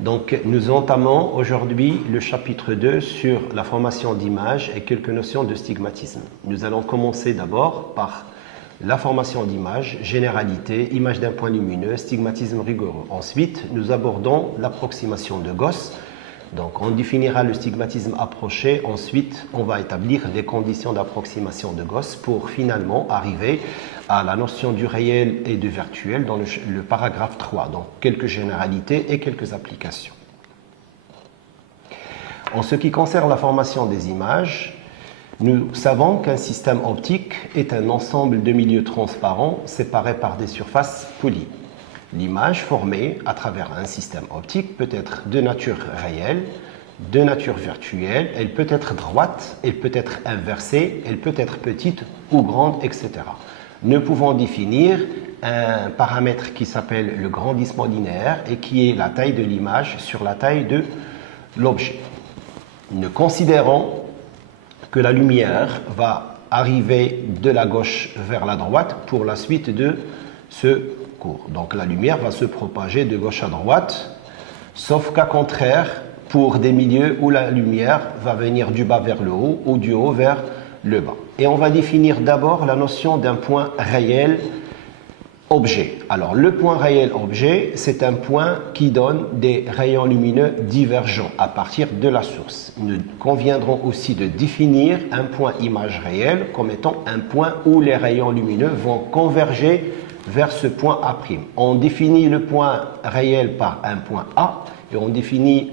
Donc, nous entamons aujourd'hui le chapitre 2 sur la formation d'images et quelques notions de stigmatisme. Nous allons commencer d'abord par la formation d'images, généralité, image d'un point lumineux, stigmatisme rigoureux. Ensuite, nous abordons l'approximation de Gauss. Donc, on définira le stigmatisme approché. Ensuite, on va établir les conditions d'approximation de Gauss pour finalement arriver à la notion du réel et du virtuel dans le paragraphe 3. Donc, quelques généralités et quelques applications. En ce qui concerne la formation des images, nous savons qu'un système optique est un ensemble de milieux transparents séparés par des surfaces polies. L'image formée à travers un système optique peut être de nature réelle, de nature virtuelle, elle peut être droite, elle peut être inversée, elle peut être petite ou grande, etc. Nous pouvons définir un paramètre qui s'appelle le grandissement linéaire et qui est la taille de l'image sur la taille de l'objet. Nous considérons que la lumière va arriver de la gauche vers la droite pour la suite de ce cours. Donc la lumière va se propager de gauche à droite, sauf qu'à contraire, pour des milieux où la lumière va venir du bas vers le haut ou du haut vers le bas. Et on va définir d'abord la notion d'un point réel objet. Alors le point réel objet, c'est un point qui donne des rayons lumineux divergents à partir de la source. Nous conviendrons aussi de définir un point image réel comme étant un point où les rayons lumineux vont converger vers ce point A'. On définit le point réel par un point A et on définit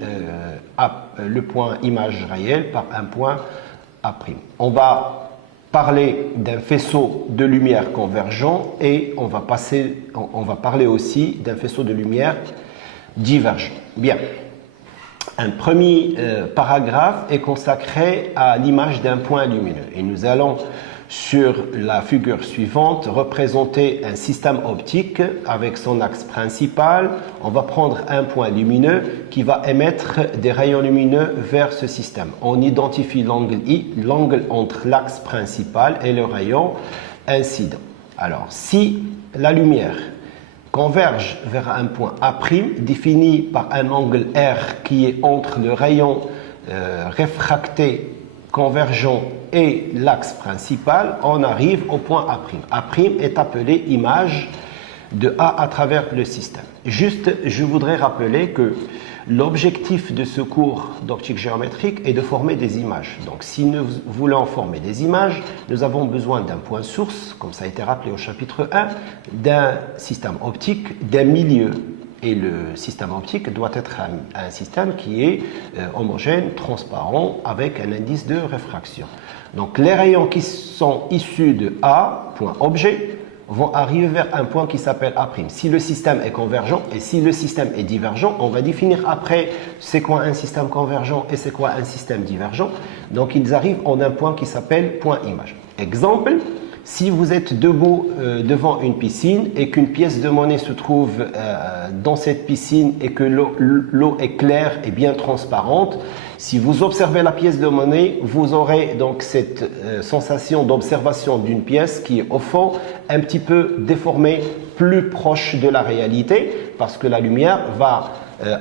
le point image réel par un point A'. On va parler d'un faisceau de lumière convergent et on va parler aussi d'un faisceau de lumière divergent. Bien. Un premier paragraphe est consacré à l'image d'un point lumineux et nous allons sur la figure suivante représenter un système optique avec son axe principal. On va prendre un point lumineux qui va émettre des rayons lumineux vers ce système. On identifie l'angle I, l'angle entre l'axe principal et le rayon incident. Alors, si la lumière converge vers un point A', défini par un angle R qui est entre le rayon réfracté convergent et l'axe principal, on arrive au point A'. A' est appelé image de A à travers le système. Juste, je voudrais rappeler que l'objectif de ce cours d'optique géométrique est de former des images. Donc, si nous voulons former des images, nous avons besoin d'un point source, comme ça a été rappelé au chapitre 1, d'un système optique, d'un milieu. Et le système optique doit être un système qui est homogène, transparent, avec un indice de réfraction. Donc les rayons qui sont issus de A, point objet, vont arriver vers un point qui s'appelle A'. Si le système est convergent et si le système est divergent, on va définir après c'est quoi un système convergent et c'est quoi un système divergent. Donc ils arrivent en un point qui s'appelle point image. Exemple, si vous êtes debout devant une piscine et qu'une pièce de monnaie se trouve dans cette piscine et que l'eau est claire et bien transparente, si vous observez la pièce de monnaie, vous aurez donc cette sensation d'observation d'une pièce qui est au fond un petit peu déformée, plus proche de la réalité, parce que la lumière va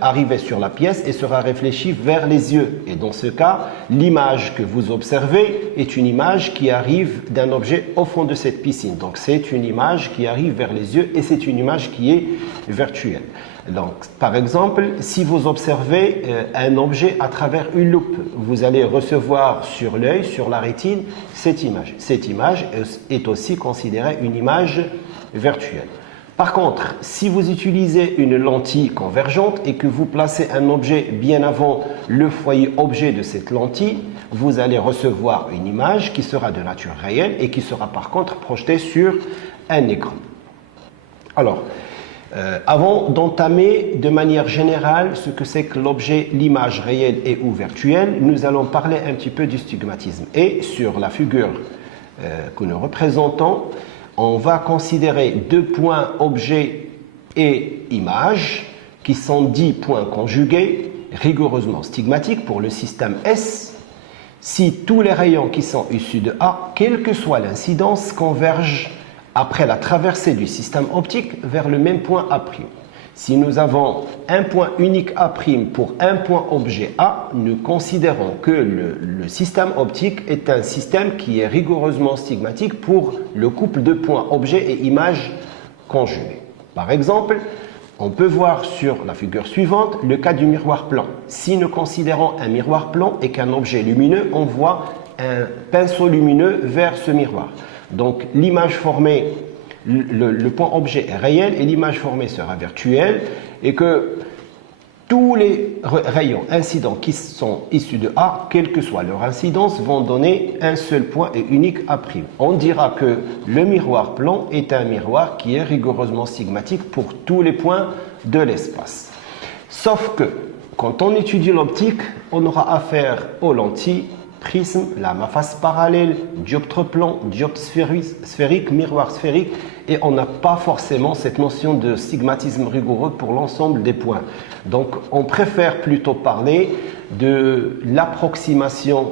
arriver sur la pièce et sera réfléchie vers les yeux. Et dans ce cas, l'image que vous observez est une image qui arrive d'un objet au fond de cette piscine. Donc c'est une image qui arrive vers les yeux et c'est une image qui est virtuelle. Donc, par exemple, si vous observez un objet à travers une loupe, vous allez recevoir sur l'œil, sur la rétine, cette image. Cette image est aussi considérée une image virtuelle. Par contre, si vous utilisez une lentille convergente et que vous placez un objet bien avant le foyer objet de cette lentille, vous allez recevoir une image qui sera de nature réelle et qui sera par contre projetée sur un écran. Alors, avant d'entamer de manière générale ce que c'est que l'objet, l'image réelle et ou virtuelle, nous allons parler un petit peu du stigmatisme. Et sur la figure que nous représentons, on va considérer deux points objet et image qui sont dits points conjugués, rigoureusement stigmatiques pour le système S, si tous les rayons qui sont issus de A, quelle que soit l'incidence, convergent après la traversée du système optique vers le même point A'. Si nous avons un point unique A' pour un point objet A, nous considérons que le système optique est un système qui est rigoureusement stigmatique pour le couple de points objet et image conjugués. Par exemple, on peut voir sur la figure suivante le cas du miroir plan. Si nous considérons un miroir plan et qu'un objet lumineux, on voit un pinceau lumineux vers ce miroir. Donc l'image formée, le point objet est réel et l'image formée sera virtuelle, et que tous les rayons incidents qui sont issus de A, quelle que soit leur incidence, vont donner un seul point et unique A'. On dira que le miroir plan est un miroir qui est rigoureusement stigmatique pour tous les points de l'espace. Sauf que quand on étudie l'optique, on aura affaire aux lentilles, prisme, lame à face parallèle, dioptre plan, dioptre sphérique, miroir sphérique, et on n'a pas forcément cette notion de stigmatisme rigoureux pour l'ensemble des points. Donc on préfère plutôt parler de l'approximation